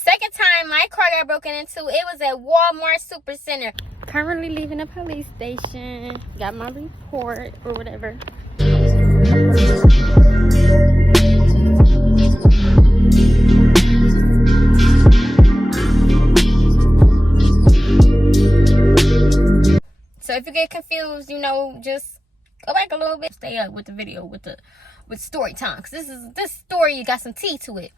Second time my car got broken into, it was at Walmart Supercenter. Currently leaving the police station. Got my report or whatever. So if you get confused, you know, just go back a little bit. Stay up with the video with story time, cause this story, you got some tea to it.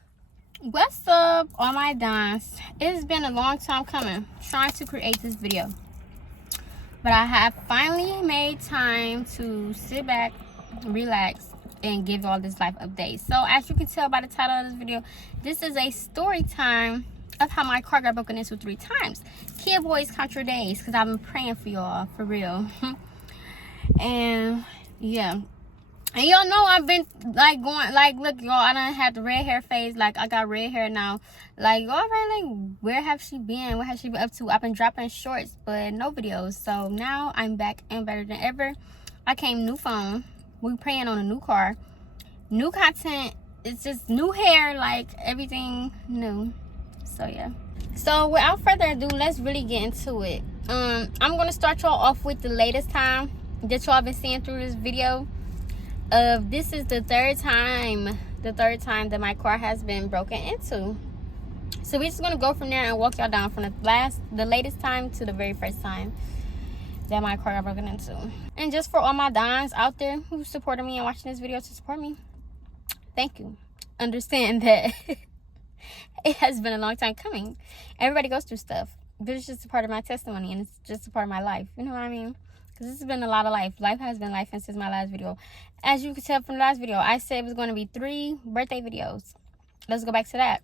What's up, all my dons? It's been a long time coming trying to create this video, but I have finally made time to sit back, relax, and give all this life update. So as you can tell by the title of this video, this is a story time of how my car got broken into 3 times. Kid boys, count your days, because I've been praying for y'all, for real. And yeah, and y'all know I've been like going, like, look y'all, I done had the red hair phase. Like, I got red hair now. Like, y'all right, like, where have she been? What has she been up to? I've been dropping shorts but no videos. So now I'm back and better than ever. I came new phone, we praying on a new car, new content. It's just new hair, like everything new. So yeah, so without further ado, let's really get into it. I'm gonna start y'all off with the latest time that y'all been seeing through this video. This is the third time that my car has been broken into. So we're just gonna go from there and walk y'all down from the latest time to the very first time that my car got broken into. And just for all my dons out there who supported me and watching this video to support me, thank you. Understand that it has been a long time coming. Everybody goes through stuff, but it's just a part of my testimony, and it's just a part of my life. You know what I mean? Because this has been a lot of life. Life has been life since my last video. As you can tell from the last video, I said it was going to be 3 birthday videos. Let's go back to that.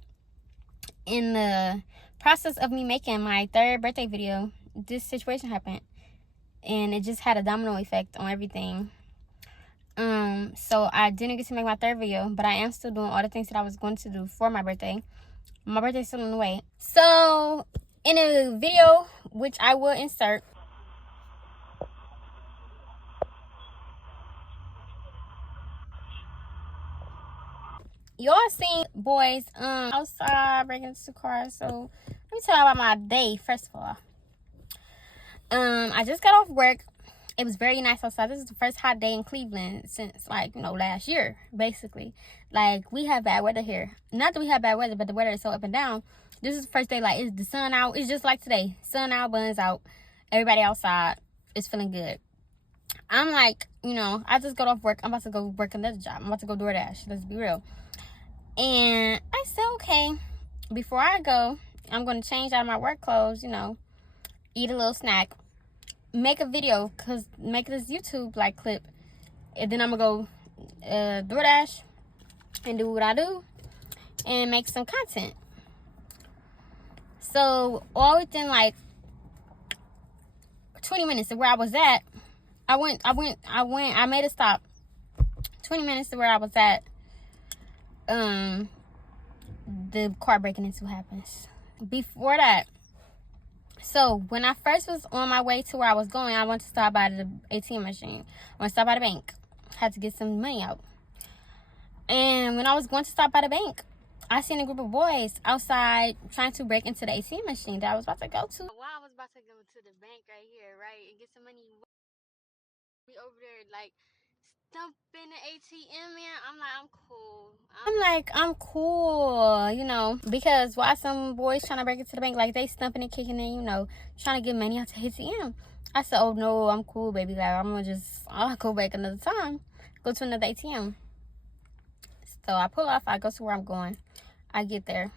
In the process of me making my 3rd birthday video, this situation happened, and it just had a domino effect on everything. So I didn't get to make my 3rd video, but I am still doing all the things that I was going to do for my birthday. My birthday's still on the way. So in a video, which I will insert, y'all seen boys outside breaking into cars. So let me tell you about my day. First of all, I just got off work. It was very nice outside. This is the first hot day in Cleveland since, like, you know, last year, basically. Like, we have bad weather here. Not that we have bad weather, but the weather is so up and down. This is the first day, like, it's the sun out. It's just like today. Sun out, buns out. Everybody outside. It's feeling good. I'm like, you know, I just got off work. I'm about to go work another job. I'm about to go DoorDash. Let's be real. And I said, okay, before I go, I'm going to change out of my work clothes, you know, eat a little snack, make a video, make this YouTube like clip, and then I'm gonna go DoorDash and do what I do and make some content. So all within like 20 minutes of where I was at, I made a stop. 20 minutes to where I was at, the car breaking into happens. Before that, so when I first was on my way to where I was going, I wanted to stop by the ATM machine. I want to stop by the bank. Had to get some money out. And when I was going to stop by the bank, I seen a group of boys outside trying to break into the ATM machine that I was about to go to. While I was about to go to the bank right here, right, and get some money, we over there like stumping the ATM, man. I'm cool, you know, because why some boys trying to break into the bank, like they stumping and kicking and, you know, trying to get money out to ATM. I said, oh no, I'm cool, baby. Like, I'll go back another time, go to another ATM. So I pull off, I go to where I'm going. I get there.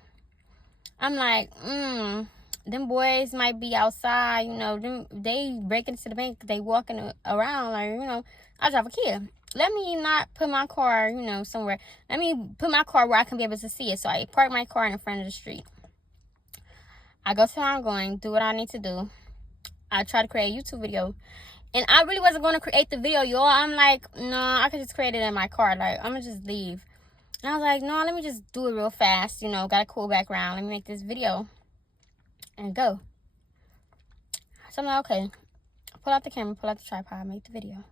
I'm like, them boys might be outside, you know, they break into the bank, they walking around, like, you know, I drive a Kia. Let me not put my car, you know, somewhere. Let me put my car where I can be able to see it. So I park my car in front of the street. I go to where I'm going, do what I need to do. I try to create a YouTube video. And I really wasn't going to create the video, y'all. I'm like, no, I could just create it in my car. Like, I'm going to just leave. And I was like, no, let me just do it real fast. You know, got a cool background. Let me make this video and go. So I'm like, okay. Pull out the camera, pull out the tripod, make the video.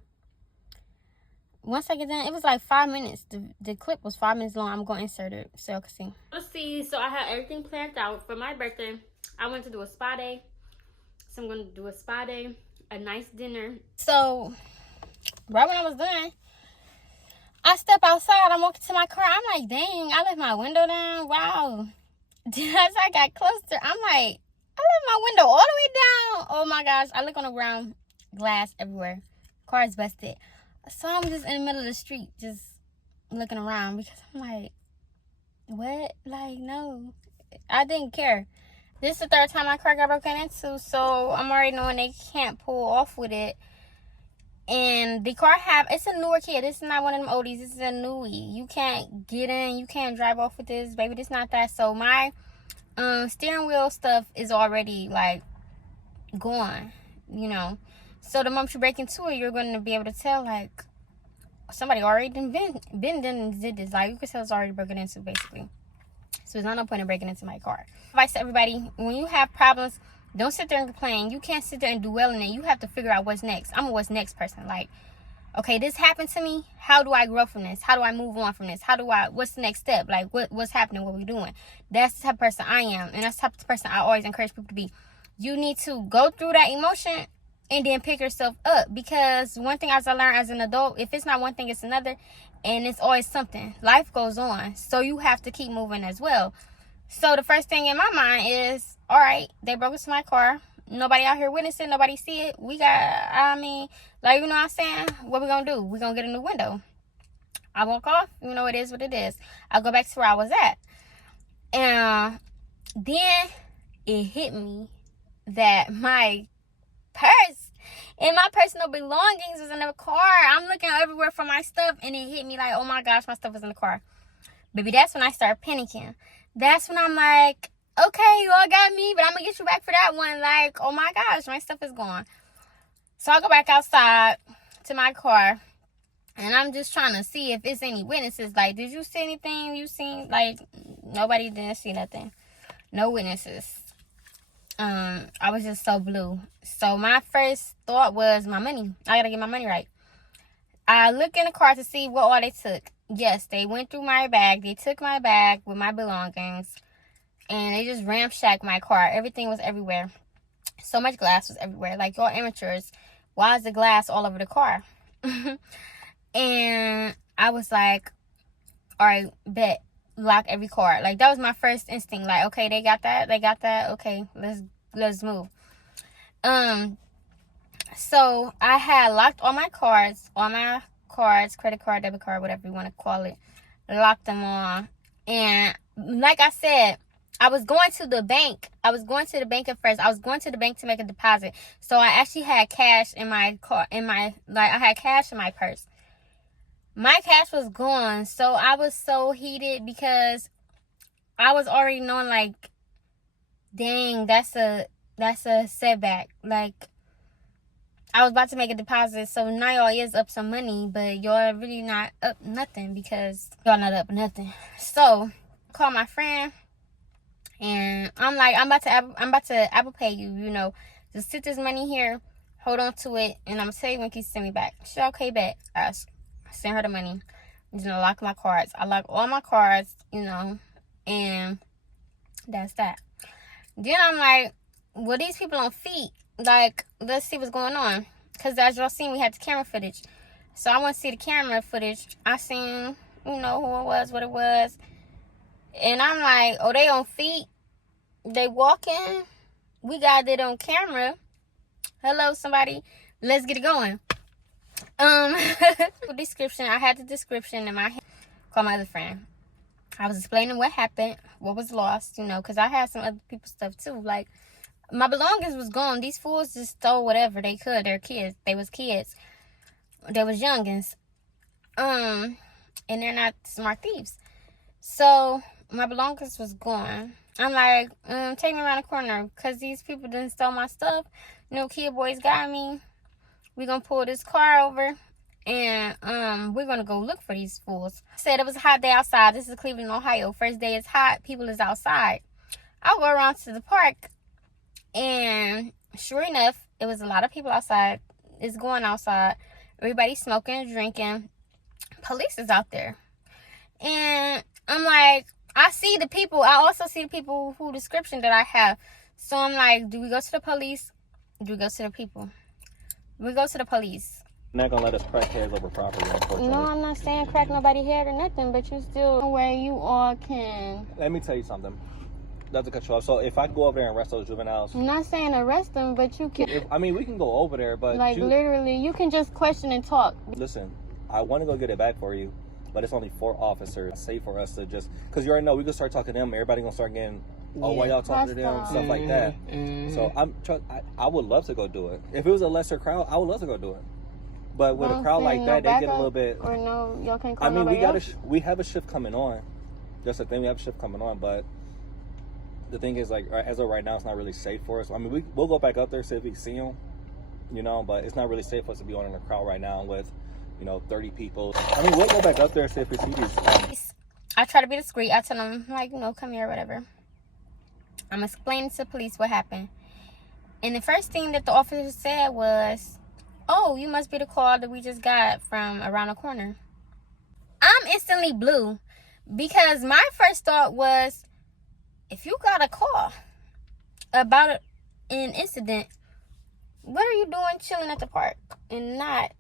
once I get done, it was like 5 minutes. The clip was 5 minutes long. I'm going to insert it so y'all can see. Let's see. So I had everything planned out for my birthday. I went to do a spa day. So I'm going to do a spa day, a nice dinner. So right when I was done, I step outside. I'm walking to my car. I'm like, dang, I left my window down. Wow. As I got closer, I'm like, I left my window all the way down. Oh my gosh. I look on the ground, glass everywhere. Car's busted. So I'm just in the middle of the street, just looking around because I'm like, what? Like, no. I didn't care. This is the third time my car got broken into, so I'm already knowing they can't pull off with it. And the car it's a newer kid. This is not one of them oldies. This is a newie. You can't get in. You can't drive off with this, baby. This not that. So my steering wheel stuff is already, like, gone, you know. So the moment you break into it, you're going to be able to tell, like, somebody already done did this. Like, you can tell it's already broken into, basically. So there's not no point in breaking into my car. Advice to everybody, when you have problems, don't sit there and complain. You can't sit there and dwell in it. You have to figure out what's next. I'm a what's next person. Like, okay, this happened to me. How do I grow from this? How do I move on from this? What's the next step? Like, what's happening? What we doing? That's the type of person I am. And that's the type of person I always encourage people to be. You need to go through that emotion and then pick yourself up. Because one thing as I learned as an adult, if it's not one thing, it's another. And it's always something. Life goes on. So you have to keep moving as well. So the first thing in my mind is, all right, they broke into my car. Nobody out here witnessing. Nobody see it. We got, like, you know what I'm saying? What we gonna do? We gonna get a new window. I walk off. You know, it is what it is. I go back to where I was at. And then it hit me that my purse and my personal belongings was in the car. I'm looking everywhere for my stuff, and it hit me like, oh my gosh, my stuff was in the car. Baby, that's when I start panicking. That's when I'm like, okay, you all got me, but I'm gonna get you back for that one. Like, oh my gosh, my stuff is gone. So I go back outside to my car, and I'm just trying to see if it's any witnesses. Like, did you see anything? You seen, like, nobody didn't see nothing. No witnesses. I was just so blue. So my first thought was my money. I gotta get my money right. I look in the car to see what all they took. Yes, they went through my bag. They took my bag with my belongings, and they just ramshacked my car. Everything was everywhere. So much glass was everywhere. Like, y'all amateurs, why is the glass all over the car? And I was like, all right, bet. Lock every car. Like, that was my first instinct. Like, okay, they got that. Okay, let's move. So I had locked all my cards, credit card, debit card, whatever you want to call it. Locked them all. And like I said, I was going to the bank. At first. I was going to the bank to make a deposit. So I actually had cash in my car, I had cash in my purse. My cash was gone, so I was so heated because I was already knowing, like, dang, that's a setback. Like, I was about to make a deposit, so now y'all is up some money, but y'all really not up nothing because y'all not up nothing. So, call my friend, and I'm like, I'm about to Apple Pay you, you know, just sit this money here, hold on to it, and I'm gonna tell you when you send me back. She okay, bet. I send her the money. I'm just gonna lock my cards. I lock all my cards, you know, and that's that. Then I'm like, well, these people on feet. Like, let's see what's going on. Because as y'all seen, we had the camera footage. So I want to see the camera footage. I seen, you know, who it was, what it was. And I'm like, oh, they on feet. They walking. We got it on camera. Hello, somebody. Let's get it going. Description. I had the description in my hand. Call my other friend. I was explaining what happened, what was lost, you know, because I had some other people's stuff too. Like, my belongings was gone. These fools just stole whatever they could. They're kids. They was kids. They was youngins. And they're not smart thieves. So, my belongings was gone. I'm like, take me around the corner, because these people didn't steal my stuff. You know, kid boys got me. We gonna pull this car over, and we're gonna go look for these fools. I said it was a hot day outside. This is Cleveland, Ohio. First day is hot. People is outside. I'll go around to the park, and sure enough, it was a lot of people outside. It's going outside. Everybody smoking and drinking. police is out there. And I'm like, I see the people. I also see the people who description that I have. So I'm like, do we go to the police? Do we go to the people? We go to the police. Not gonna let us crack heads over property, unfortunately. No, I'm not saying crack nobody head or nothing, but you still where you all can. Let me tell you something. Doesn't cut you off. So if I go over there and arrest those juveniles, I'm not saying arrest them, but you can. I mean, we can go over there, but like literally, you can just question and talk. Listen, I want to go get it back for you, but it's only 4 officers. It's safe for us to just, because you already know we can start talking to them. Everybody gonna start getting, oh, why y'all talking to them, stuff like that. So I would love to go do it. If it was a lesser crowd, I would love to go do it. But with a crowd like that, they get a little bit. Or no, y'all can't call I mean, nobody we have a shift coming on. That's the thing. We have a shift coming on, but the thing is, like, as of right now, it's not really safe for us. I mean, we'll go back up there, see if we can see them, you know, but it's not really safe for us to be on in a crowd right now with, 30 people. I mean, we'll go back up there, see if we see these. I try to be discreet. I tell them, like, come here, whatever. I'm explaining to the police what happened. And the first thing that the officer said was, oh, you must be the call that we just got from around the corner. I'm instantly blue because my first thought was, if you got a call about an incident, what are you doing chilling at the park and not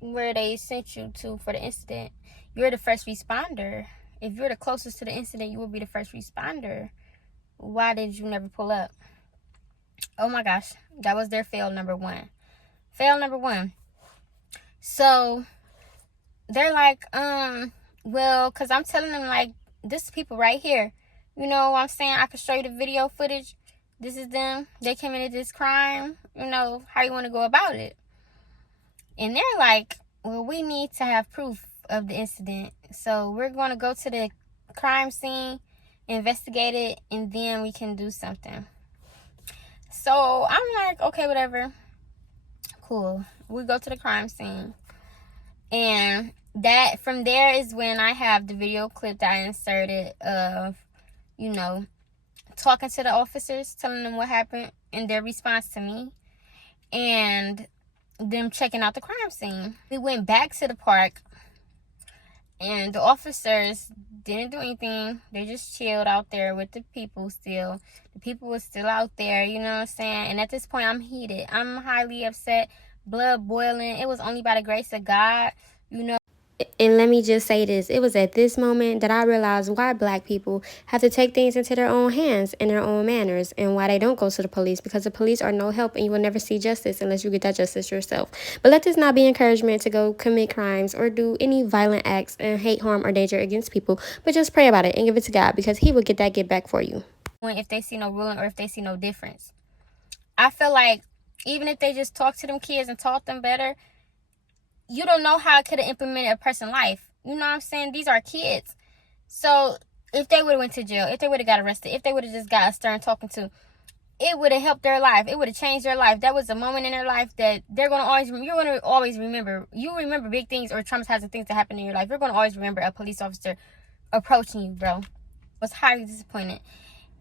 where they sent you to for the incident? You're the first responder. If you're the closest to the incident, you will be the first responder. Why did you never pull up? Oh my gosh, that was their fail number one. Fail number one. So they're like, well, because I'm telling them, like, this is people right here. You know what I'm saying? I can show you the video footage. This is them. They committed this crime. How you want to go about it? And they're like, well, we need to have proof of the incident. So we're going to go to the crime scene, investigate it, and then we can do something. So I'm like, okay, whatever. Cool. We go to the crime scene. And that from there is when I have the video clip that I inserted of, talking to the officers, telling them what happened and their response to me, and them checking out the crime scene. We went back to the park, and the officers didn't do anything. They just chilled out there with the people still. The people were still out there, you know what I'm saying? And at this point, I'm heated. I'm highly upset, blood boiling. It was only by the grace of God, And let me just say this. It was at this moment that I realized why Black people have to take things into their own hands and their own manners, and why they don't go to the police, because the police are no help and you will never see justice unless you get that justice yourself. But let this not be encouragement to go commit crimes or do any violent acts and hate, harm, or danger against people, but just pray about it and give it to God, because he will get back for you. If they see no ruling or if they see no difference. I feel like even if they just talk to them kids and taught them better, you don't know how it could have implemented a person's life. You know what I'm saying? These are kids. So if they would have went to jail, if they would have got arrested, if they would have just got a stern talking to, it would have helped their life. It would have changed their life. That was a moment in their life that you're going to always remember. You remember big things or traumatizing things that happen in your life. You're going to always remember a police officer approaching you, bro. I was highly disappointed.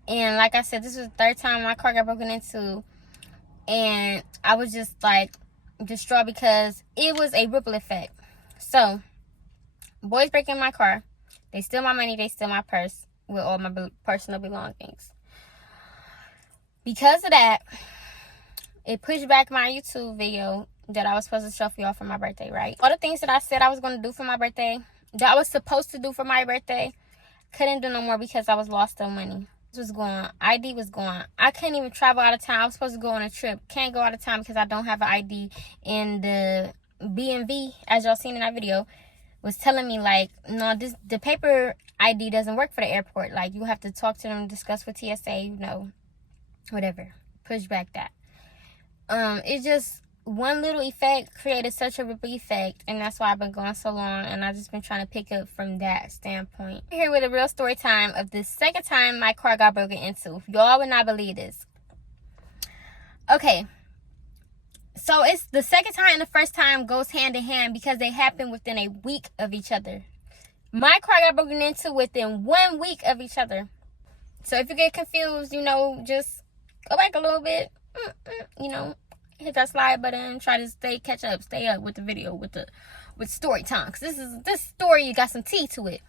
And like I said, this was the third time my car got broken into. And I was just like, distraught because it was a ripple effect. So boys break in my car, they steal my money, they steal my purse with all my personal belongings. Because of that, it pushed back my YouTube video that I was supposed to show for y'all for my birthday, right? All the things that I said I was going to do for my birthday, that I was supposed to do for my birthday, couldn't do no more because I was lost on money. Was gone. ID was gone. I couldn't even travel out of town. I was supposed to go on a trip. Can't go out of town because I don't have an ID. And the BMV, as y'all seen in that video, was telling me, like, no, the paper ID doesn't work for the airport. Like, you have to talk to them, discuss with TSA, whatever. Push back that. It just, one little effect created such a ripple effect, and that's why I've been going so long, and I've just been trying to pick up from that standpoint. Here with a real story time of the second time my car got broken into. Y'all would not believe this. Okay, so it's the second time and the first time goes hand in hand because they happen within a week of each other. My car got broken into within 1 week of each other. So if you get confused, just go back a little bit, hit that slide button, try to stay up with the video, with with story time. Cause this story got some tea to it.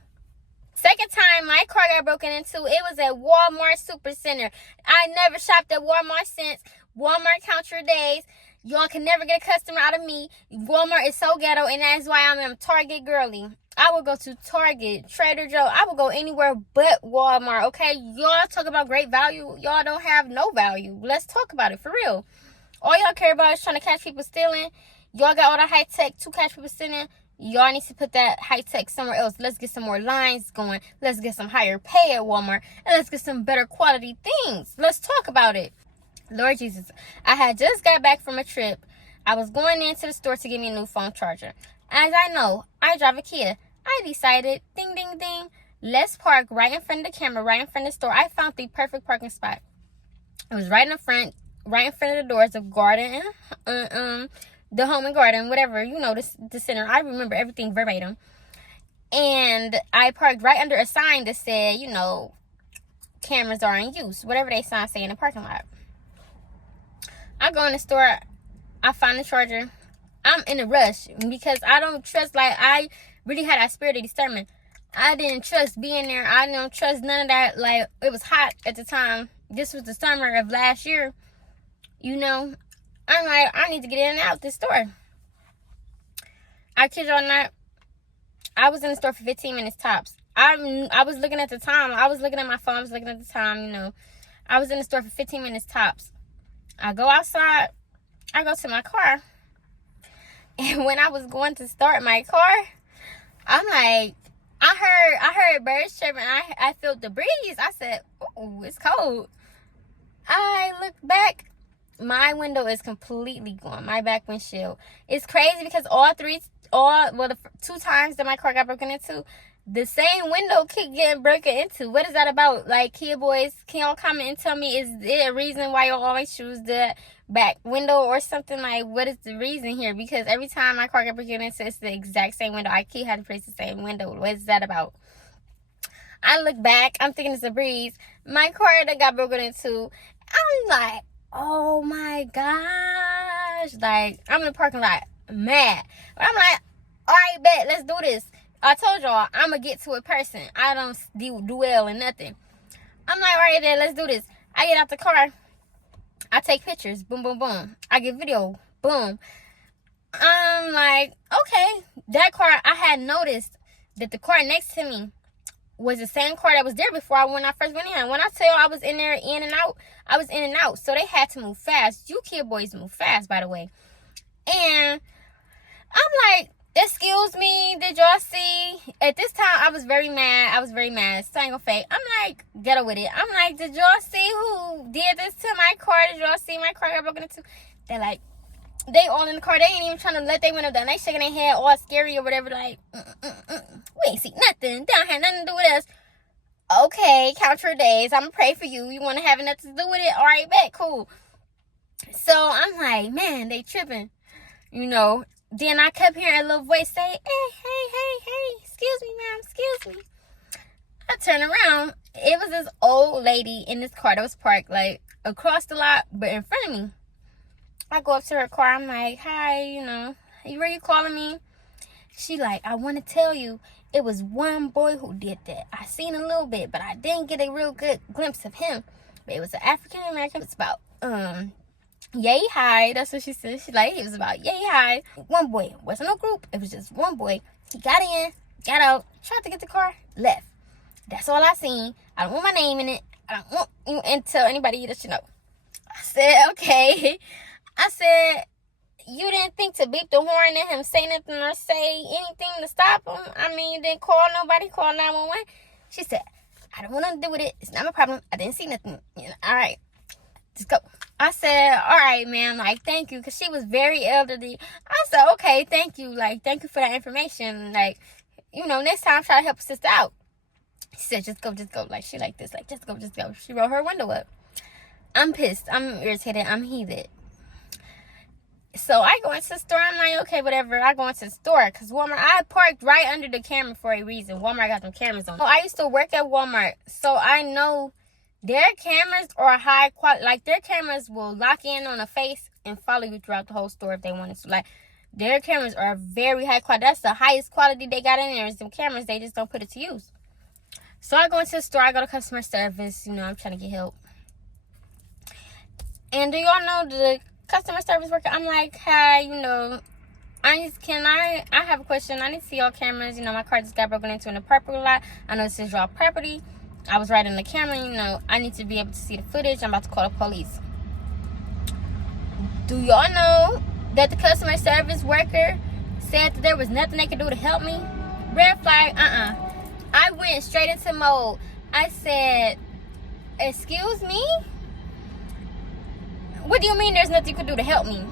Second time my car got broken into, it was at Walmart Supercenter. I never shopped at Walmart since. Walmart, count your days. Y'all can never get a customer out of me. Walmart is so ghetto, and that's why I'm a Target girly. I will go to Target, Trader Joe. I will go anywhere but Walmart, okay? Y'all talk about great value. Y'all don't have no value. Let's talk about it, for real. All y'all care about is trying to catch people stealing. Y'all got all the high tech to catch people stealing. Y'all need to put that high tech somewhere else. Let's get some more lines going. Let's get some higher pay at Walmart. And let's get some better quality things. Let's talk about it. Lord Jesus, I had just got back from a trip. I was going into the store to get me a new phone charger. As I know, I drive a Kia. I decided, ding, ding, ding, let's park right in front of the camera, right in front of the store. I found the perfect parking spot. It was right in front of the doors of Garden, the Home and Garden, whatever, you know, the center. I remember everything verbatim. And I parked right under a sign that said, you know, cameras are in use, whatever they sign say in the parking lot. I go in the store, I find the charger. I'm in a rush because I don't trust, like, I really had that spirit of discernment. I didn't trust being there. I don't trust none of that. Like, it was hot at the time. This was the summer of last year. You know, I'm like, I need to get in and out this store. I kid y'all not. I was in the store for 15 minutes tops. I was looking at the time. I was looking at my phone. I was looking at the time, you know. I was in the store for 15 minutes tops. I go outside. I go to my car. And when I was going to start my car, I'm like, I heard birds chirping. I felt the breeze. I said, "Ooh, it's cold." I look back. My window is completely gone. My back windshield. It's crazy because the 2 times that my car got broken into, the same window keep getting broken into. What is that about? Like, Kia boys, can y'all comment and tell me, is there a reason why y'all always choose the back window or something? Like, what is the reason here? Because every time my car got broken into, it's the exact same window. I keep having to place the same window. What is that about? I look back. I'm thinking it's a breeze. My car that got broken into, I'm like, oh my gosh. Like, I'm in the parking lot mad. But I'm like, all right, bet, let's do this. I told y'all, I'm going to get to a person. I don't dwell in nothing. I'm like, all right, then, let's do this. I get out the car. I take pictures. Boom, boom, boom. I get video. Boom. I'm like, okay. That car, I had noticed that the car next to me was the same car that was there before when I first went in. When I tell you I was in there, in and out, I was in and out. So they had to move fast. You Kia boys move fast, by the way. And I'm like, excuse me, did y'all see? At this time, I was very mad. So I ain't gonna fake. I'm like, get with it. I'm like, did y'all see who did this to my car? Did y'all see my car got broken into? They're like, they all in the car. They ain't even trying to let their window down. They shaking their head all scary or whatever. Like, we ain't see nothing. They don't have nothing to do with us. Okay, count your days. I'm gonna pray for you. You want to have nothing to do with it? All right, bet, cool. So I'm like, man, they tripping. You know. Then I kept hearing a little voice say, hey, excuse me, ma'am, excuse me. I turned around. It was this old lady in this car that was parked, like, across the lot, but in front of me. I go up to her car. I'm like, hi, you know, where you calling me? She like, I want to tell you, it was one boy who did that. I seen a little bit, but I didn't get a real good glimpse of him. But it was an African-American. It's about, yay high. That's what she said. She like, it was about yay high. One boy. It wasn't no group. It was just one boy. He got in, got out, tried to get the car, left. That's all I seen. I don't want my name in it. I don't want you and tell anybody that you know. I said, okay. I said, you didn't think to beep the horn at him, say nothing or say anything to stop him? I mean, you didn't call nobody, call 911? She said, I don't want nothing to do with it. It's not my problem. I didn't see nothing. You know, all right, just go. I said, all right, ma'am, like, thank you, because she was very elderly. I said, okay, thank you, like, thank you for that information. Like, you know, next time, try to help a sister out. She said, just go. Like, she like this, like, just go. She rolled her window up. I'm pissed. I'm irritated. I'm heated. So I go into the store. I'm like, okay, whatever. I go into the store because Walmart, I parked right under the camera for a reason. Walmart got them cameras on. So I used to work at Walmart, so I know their cameras are high quality. Like, their cameras will lock in on a face and follow you throughout the whole store if they wanted to. Like, Their cameras are very high quality. That's the highest quality they got in there is them cameras. They just don't put it to use. So I go into the store. I go to customer service. You know, I'm trying to get help. And do y'all know the customer service worker? I'm like, hi, you know, I have a question. I need to see your cameras. You know, my car just got broken into in the parking lot. I know this is your property. I was right in the camera. You know, I need to be able to see the footage. I'm about to call the police. Do y'all know that the customer service worker said that there was nothing they could do to help me? Red flag, I went straight into mode. I said, excuse me? What do you mean there's nothing you could do to help me?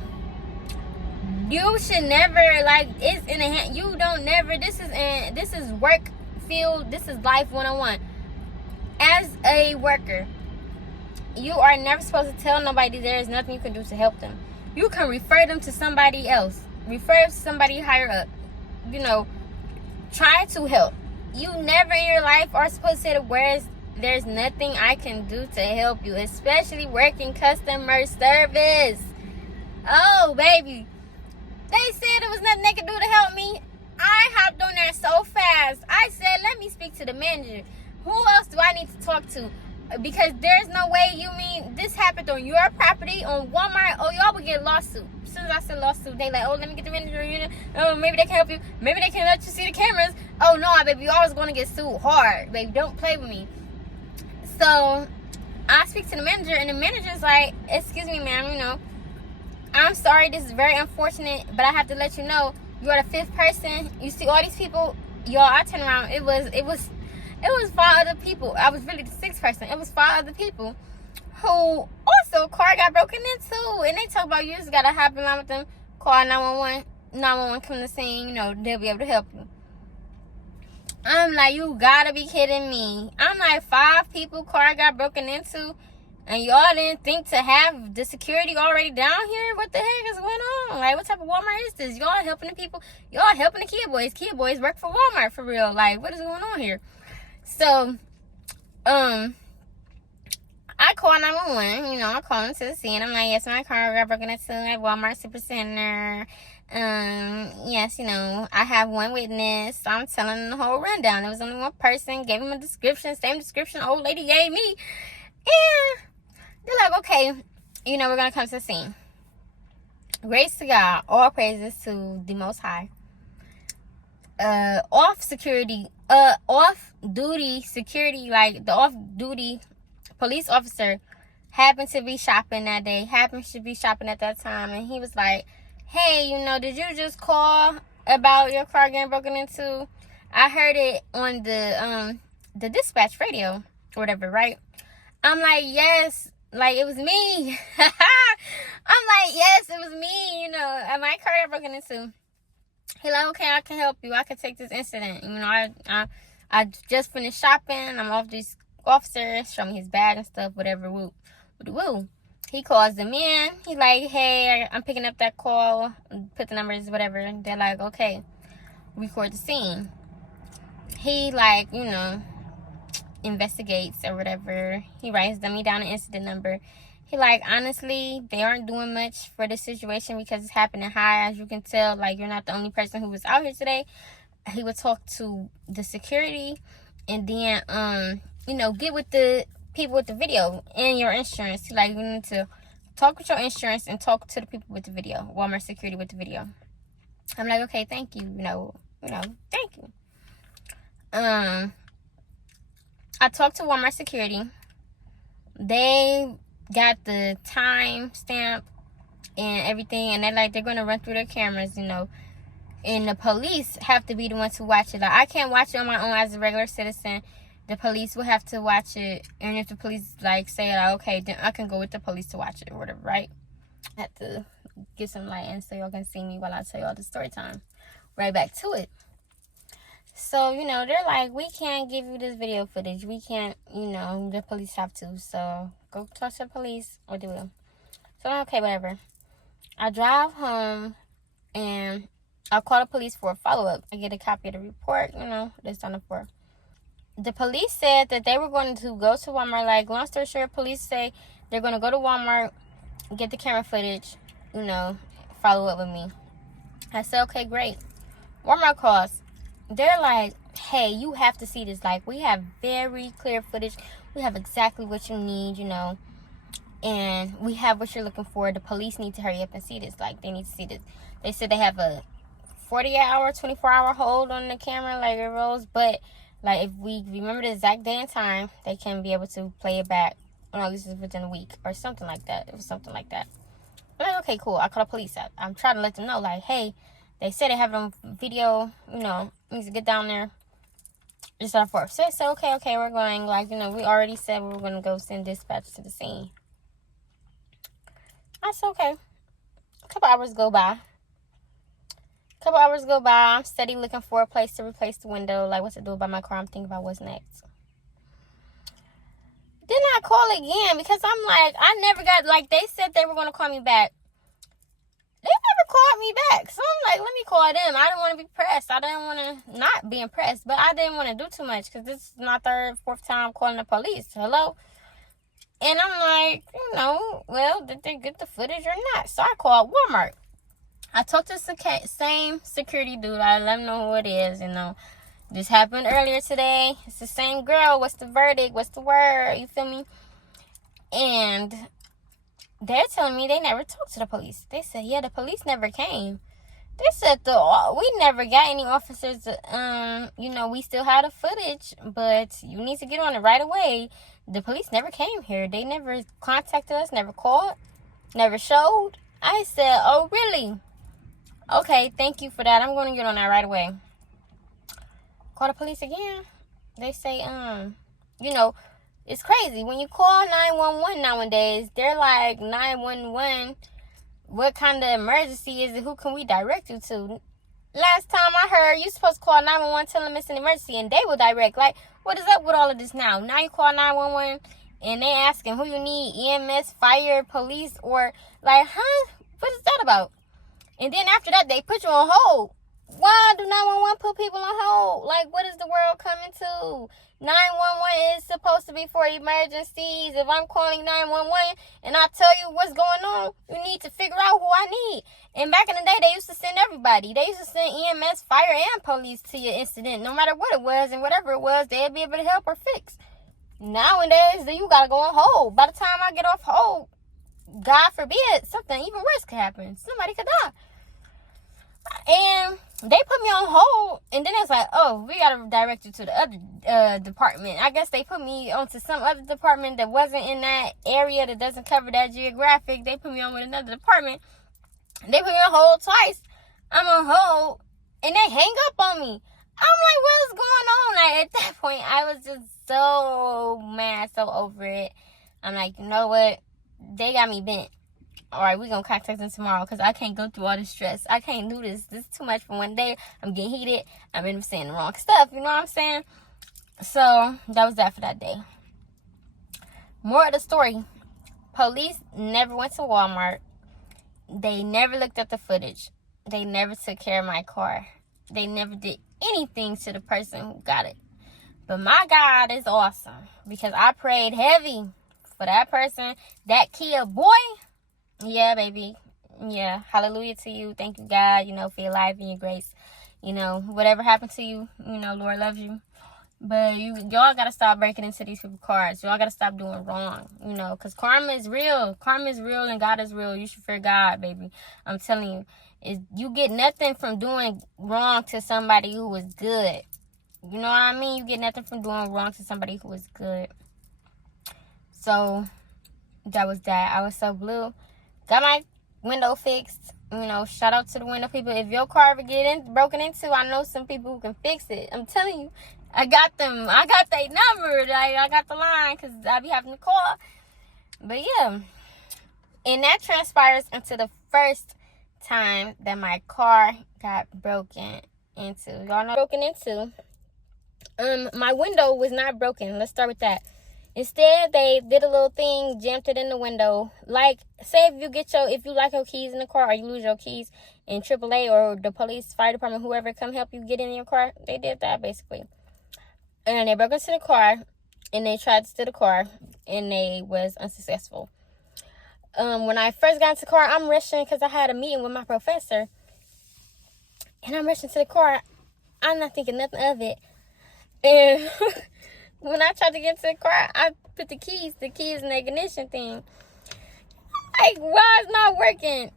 You should never, like, it's in a hand. You don't never, this is work field. This is life 101. As a worker, you are never supposed to tell nobody there is nothing you can do to help them. You can refer them to somebody else. Refer to somebody higher up. You know, try to help. You never in your life are supposed to say the words, there's nothing I can do to help you, especially working customer service. Oh, baby. They said there was nothing they could do to help me. I hopped on there so fast. I said, let me speak to the manager. Who else do I need to talk to? Because there's no way you mean this happened on your property, on Walmart. Oh, y'all would get a lawsuit. As soon as I said lawsuit, they like, oh, let me get the manager unit. Oh, maybe they can help you. Maybe they can let you see the cameras. Oh, no, baby, you always going to get sued hard. Baby, don't play with me. So I speak to the manager, and the manager's like, excuse me, ma'am, you know, I'm sorry, this is very unfortunate, but I have to let you know, you are the 5th person. You see all these people, y'all, I turn around, it was 5 other people. I was really the 6th person. It was 5 other people who also car got broken into, and they talk about you just gotta hop in line with them, call 911, 911 come to the scene, you know, they'll be able to help you. I'm like, you gotta be kidding me. I'm like, 5 people car got broken into, and y'all didn't think to have the security already down here? What the heck is going on? Like, what type of Walmart is this? Y'all helping the people? Y'all helping the kid boys. Kid boys work for Walmart for real. Like, what is going on here? So, I call 911. You know, I call into the scene. I'm like, yes, my car got broken into at Walmart Supercenter. Yes, you know, I have one witness. I'm telling them the whole rundown. There was only one person. Gave him a description. Same description old lady gave me. And they're like, okay, you know, we're going to come to the scene. Grace to God. All praises to the Most High. Off-duty security, like the off-duty police officer happened to be shopping that day, happened to be shopping at that time, and he was like, hey, you know, did you just call about your car getting broken into? I heard it on the dispatch radio or whatever, right? I'm like, yes, like it was me. I'm like, yes, it was me, you know, and my car got broken into. He like, okay, I can help you. I can take this incident. You know, I just finished shopping. I'm off these officers, show me his bag and stuff, whatever. Woo. He calls them in. He like, hey, I'm picking up that call. Put the numbers, whatever. They're like, okay, record the scene. He like, you know, investigates or whatever. He writes me down an incident number. He like, honestly, they aren't doing much for this situation because it's happening high. As you can tell, like, you're not the only person who was out here today. He would talk to the security and then, you know, get with the people with the video and your insurance. He like, you need to talk with your insurance and talk to the people with the video, Walmart security with the video. I'm like, okay, thank you. You know, thank you. I talked to Walmart security. They got the time stamp and everything, and they're going to run through their cameras, you know, and the police have to be the ones to watch it. Like, I can't watch it on my own as a regular citizen. The police will have to watch it, and if the police like say like, okay, then I can go with the police to watch it or whatever, right? I have to get some lighting so y'all can see me while I tell y'all the story time. Right back to it. So, you know, they're like, we can't give you this video footage. We can't, you know, the police have to. So, go talk to the police or they will. So, okay, whatever. I drive home and I call the police for a follow-up. I get a copy of the report, you know, this on the floor. The police said that they were going to go to Walmart. Like, long story short, police say they're going to go to Walmart, get the camera footage, you know, follow up with me. I said, okay, great. Walmart calls. They're like, hey, you have to see this. Like, we have very clear footage. We have exactly what you need, you know. And we have what you're looking for. The police need to hurry up and see this. Like, they need to see this. They said they have a 48-hour, 24-hour hold on the camera, like it rolls. But, like, if we remember the exact day and time, they can be able to play it back. At least within a week or something like that. It was something like that. I'm like, okay, cool. I call the police out. I'm trying to let them know, like, hey, they said they have it on video, you know, needs to get down there. Just so forth. So I said, okay, we're going, like, you know, we already said we were going to go send dispatch to the scene. I said, okay. A couple hours go by. I'm steady looking for a place to replace the window. Like, what to do about my car. I'm thinking about what's next. Then I call again because I'm like, I never got, like, they said they were going to call me back. They never called me back. So I'm like, let me call them. I didn't want to be pressed. I didn't want to not be impressed. But I didn't want to do too much because this is my third, fourth time calling the police. Hello? And I'm like, you know, well, did they get the footage or not? So I called Walmart. I talked to the same security dude. I let him know who it is, you know. This happened earlier today. It's the same girl. What's the verdict? What's the word? You feel me? And they're telling me they never talked to the police. They said, yeah, the police never came. They said, we never got any officers. You know, we still had the footage, but you need to get on it right away. The police never came here. They never contacted us, never called, never showed. I said, oh, really? Okay, thank you for that. I'm going to get on that right away. Call the police again. They say, you know, it's crazy. When you call 911 nowadays, they're like, 911, what kind of emergency is it? Who can we direct you to? Last time I heard, you're supposed to call 911, tell them it's an emergency, and they will direct. Like, what is up with all of this now? Now you call 911, and they asking who you need, EMS, fire, police, or, like, huh? What is that about? And then after that, they put you on hold. Why do 911 put people on hold? Like, what is the world coming to? 911 is supposed to be for emergencies. If I'm calling 911 and I tell you what's going on, you need to figure out who I need. And back in the day, they used to send everybody. They used to send EMS, fire, and police to your incident. No matter what it was and whatever it was, they'd be able to help or fix. Nowadays, you got to go on hold. By the time I get off hold, God forbid, something even worse could happen. Somebody could die. And they put me on hold, and then it's like, oh, we gotta direct you to the other department. I guess they put me onto some other department that wasn't in that area, that doesn't cover that geographic. They put me on with another department. They put me on hold twice. I'm on hold, and they hang up on me. I'm like, what's going on? Like, at that point, I was just so mad, so over it. I'm like, you know what? They got me bent. All right, we're going to contact them tomorrow because I can't go through all this stress. I can't do this. This is too much for one day. I'm getting heated. I'm end up saying the wrong stuff. You know what I'm saying? So, that was that for that day. More of the story. Police never went to Walmart. They never looked at the footage. They never took care of my car. They never did anything to the person who got it. But my God is awesome because I prayed heavy for that person, that Kia boy. Yeah, baby. Yeah. Hallelujah to you. Thank you, God, you know, for your life and your grace. You know, whatever happened to you, you know, Lord loves you. But y'all got to stop breaking into these people's cars. Y'all got to stop doing wrong, you know, because karma is real. Karma is real and God is real. You should fear God, baby. I'm telling you, you get nothing from doing wrong to somebody who is good. You know what I mean? You get nothing from doing wrong to somebody who is good. So, that was that. I was so blue. Got my window fixed. You know, shout out to the window people. If your car ever get broken into, I know some people who can fix it. I'm telling you, I got them. I got their number. I got the line because I be having to call. But yeah, and that transpires into the first time that my car got broken into. Y'all know broken into. My window was not broken. Let's start with that. Instead, they did a little thing, jammed it in the window. Like, say if you like your keys in the car or you lose your keys in AAA or the police, fire department, whoever come help you get in your car, they did that basically. And they broke into the car and they tried to steal the car and they was unsuccessful. When I first got into the car, I'm rushing because I had a meeting with my professor. And I'm rushing to the car. I'm not thinking nothing of it. And when I tried to get to the car, I put the keys in the ignition thing. Like, why it's not working?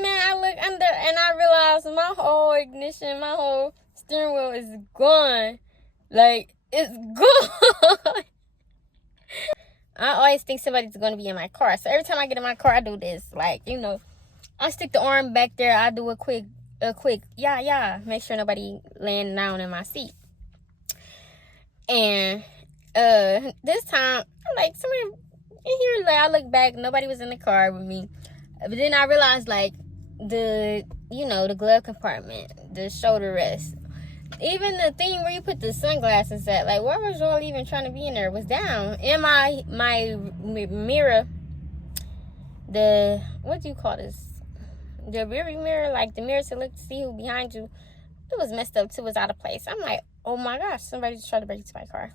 Man, I look under and I realize my whole ignition, my whole steering wheel is gone. Like, it's gone. I always think somebody's going to be in my car. So every time I get in my car, I do this. Like, you know, I stick the arm back there. I do a quick, yeah. Make sure nobody laying down in my seat. And this time, I'm like, somebody in here, like, I look back, nobody was in the car with me. But then I realized, like, the glove compartment, the shoulder rest, even the thing where you put the sunglasses at, like, why was y'all even trying to be in there, was down. And my mirror, what do you call this? The rear mirror, like the mirror to look to see who behind you, it was messed up too, it was out of place. I'm like, oh my gosh, somebody just tried to break into my car.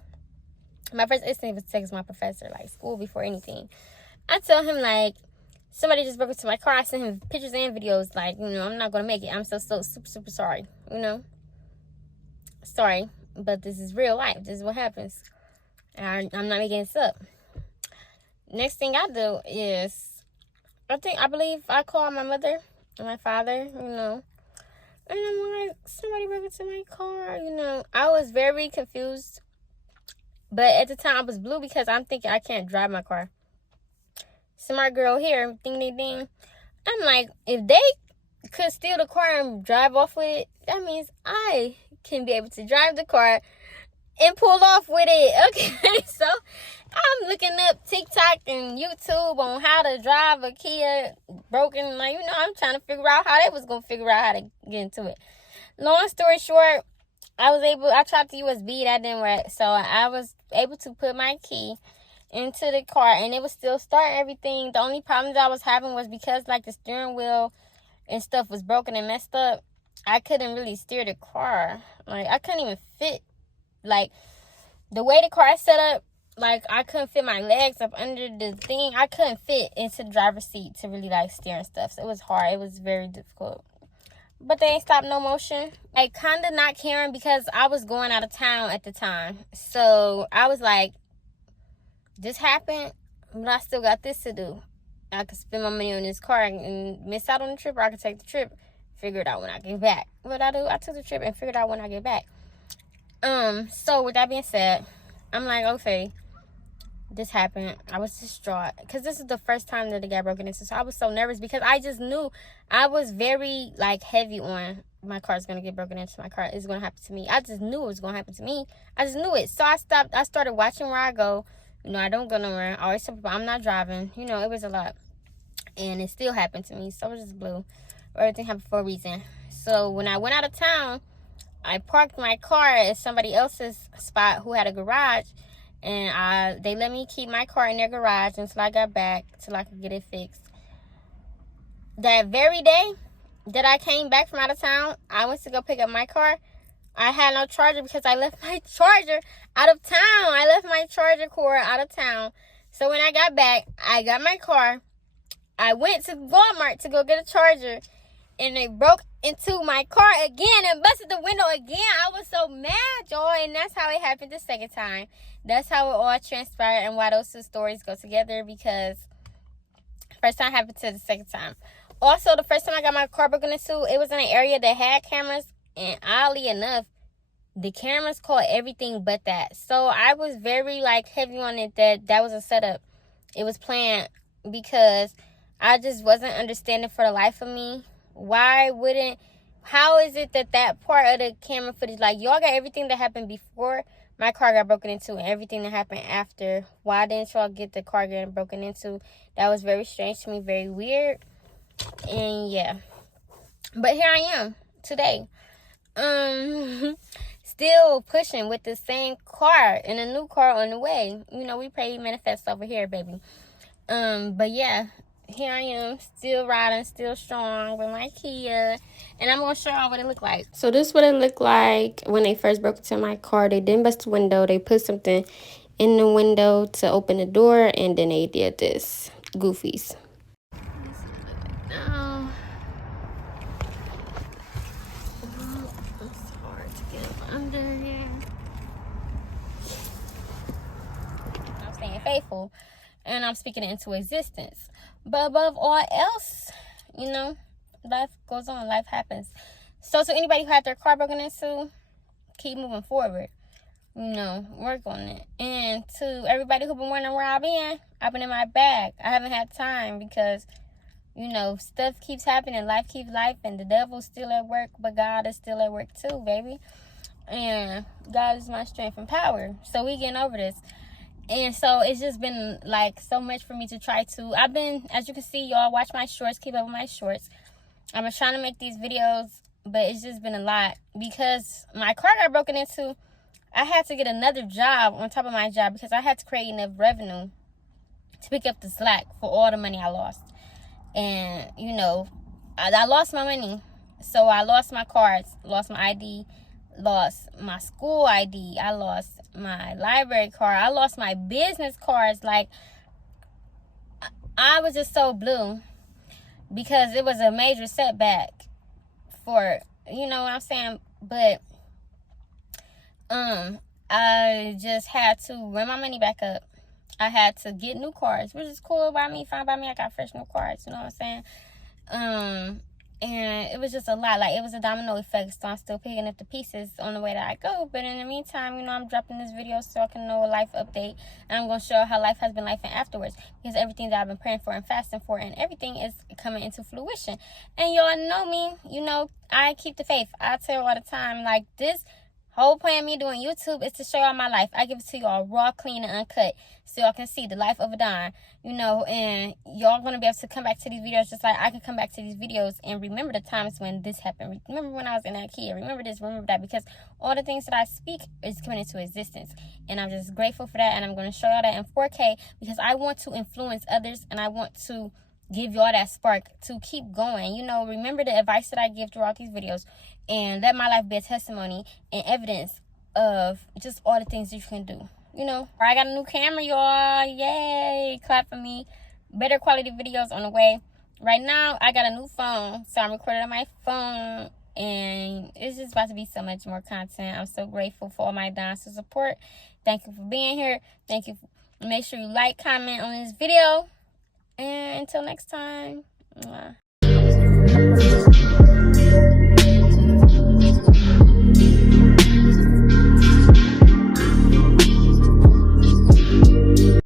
My first instinct was to text my professor, like school before anything. I tell him, like, somebody just broke into my car. I sent him pictures and videos, like, you know, I'm not going to make it. I'm so super sorry, you know. Sorry, but this is real life. This is what happens. And I'm not making this up. Next thing I do is, I believe I call my mother and my father, you know. And I'm like, somebody broke into my car, you know. I was very confused. But at the time, I was blue because I'm thinking I can't drive my car. Smart girl here, ding, ding, ding. I'm like, if they could steal the car and drive off with it, that means I can be able to drive the car and pull off with it. Okay, so I'm looking up TikTok and YouTube on how to drive a Kia broken. Like, you know, I'm trying to figure out how they was going to figure out how to get into it. Long story short, I tried the USB, that didn't work. So I was able to put my key into the car and it was still starting everything. The only problems I was having was because, like, the steering wheel and stuff was broken and messed up. I couldn't really steer the car. Like, I couldn't even fit. Like, the way the car is set up, like, I couldn't fit my legs up under the thing. I couldn't fit into the driver's seat to really, like, steer and stuff. So it was hard. It was very difficult. But they ain't stopped no motion. I kind of not caring because I was going out of town at the time. So I was like, this happened, but I still got this to do. I could spend my money on this car and miss out on the trip, or I could take the trip, figure it out when I get back. What I do, I took the trip and figured out when I get back. So with that being said, I'm like, okay, this happened. I was distraught because this is the first time that it got broken into. So I was so nervous because I just knew I was very, like, heavy on my car is going to get broken into. My car is going to happen to me. I just knew it was going to happen to me. I just knew it. So I started watching where I go. You know, I don't go nowhere. I always tell people I'm not driving. You know, it was a lot. And it still happened to me. So it just blew. Everything happened for a reason. So when I went out of town, I parked my car at somebody else's spot who had a garage. And they let me keep my car in their garage until I got back, till I could get it fixed. That very day that I came back from out of town, I went to go pick up my car. I had no charger because I left my charger out of town. I left my charger cord out of town. So when I got back, I got my car. I went to Walmart to go get a charger. And they broke into my car again and busted the window again. I was so mad, y'all. And that's how it happened the second time. That's how it all transpired and why those two stories go together. Because first time happened to the second time. Also, the first time I got my car broken into, it was in an area that had cameras. And oddly enough, the cameras caught everything but that. So I was very, like, heavy on it that was a setup. It was planned because I just wasn't understanding for the life of me. How is it that part of the camera footage, like, y'all got everything that happened before my car got broken into and everything that happened after. Why didn't y'all get the car getting broken into? That was very strange to me, very weird. And yeah. But here I am today. Still pushing with the same car and a new car on the way. You know, we pray manifest over here, baby. But yeah, here I am, still riding, still strong with my Kia, and I'm gonna show y'all what it looked like. So this is what it looked like when they first broke into my car. They didn't bust the window. They put something in the window to open the door, and then they did this. Goofies. faithful, and I'm speaking it into existence. But above all else, you know, life goes on, life happens. So to anybody who had their car broken into, keep moving forward. You know, work on it. And to everybody who been wondering where I've been in my bag. I haven't had time because, you know, stuff keeps happening, life keeps life, and the devil's still at work, but God is still at work too, baby. And God is my strength and power. So we getting over this. And so it's just been like so much for me to try to. I've been, as you can see, y'all watch my shorts, keep up with my shorts. I've been trying to make these videos, but it's just been a lot because my car got broken into. I had to get another job on top of my job because I had to create enough revenue to pick up the slack for all the money I lost. And, you know, I lost my money. So I lost my cards, lost my ID, lost my school ID, I lost my library card, I lost my business cards. Like, I was just so blue because it was a major setback for, you know what I'm saying? But I just had to run my money back up. I had to get new cards, which is cool by me, fine by me. I got fresh new cards, you know what I'm saying? And it was just a lot. Like, it was a domino effect, so I'm still picking up the pieces on the way that I go. But in the meantime, you know, I'm dropping this video so I can know a life update. And I'm going to show how life has been lifing afterwards. Because everything that I've been praying for and fasting for and everything is coming into fruition. And y'all know me. You know, I keep the faith. I tell all the time, like, this whole point of me doing YouTube is to show y'all my life. I give it to y'all raw, clean, and uncut so y'all can see the life of a Don, you know, and y'all gonna be able to come back to these videos just like I can come back to these videos and remember the times when this happened. Remember when I was in IKEA. Remember this, remember that, because all the things that I speak is coming into existence. And I'm just grateful for that, and I'm gonna show y'all that in 4K because I want to influence others and I want to give y'all that spark to keep going. You know, remember the advice that I give throughout these videos and let my life be a testimony and evidence of just all the things that you can do. You know, I got a new camera, y'all. Yay, clap for me. Better quality videos on the way. Right now, I got a new phone, so I'm recording on my phone, and it's just about to be so much more content. I'm so grateful for all my Dons to support. Thank you for being here. Thank you. Make sure you like, comment on this video. And until next time. Mwah.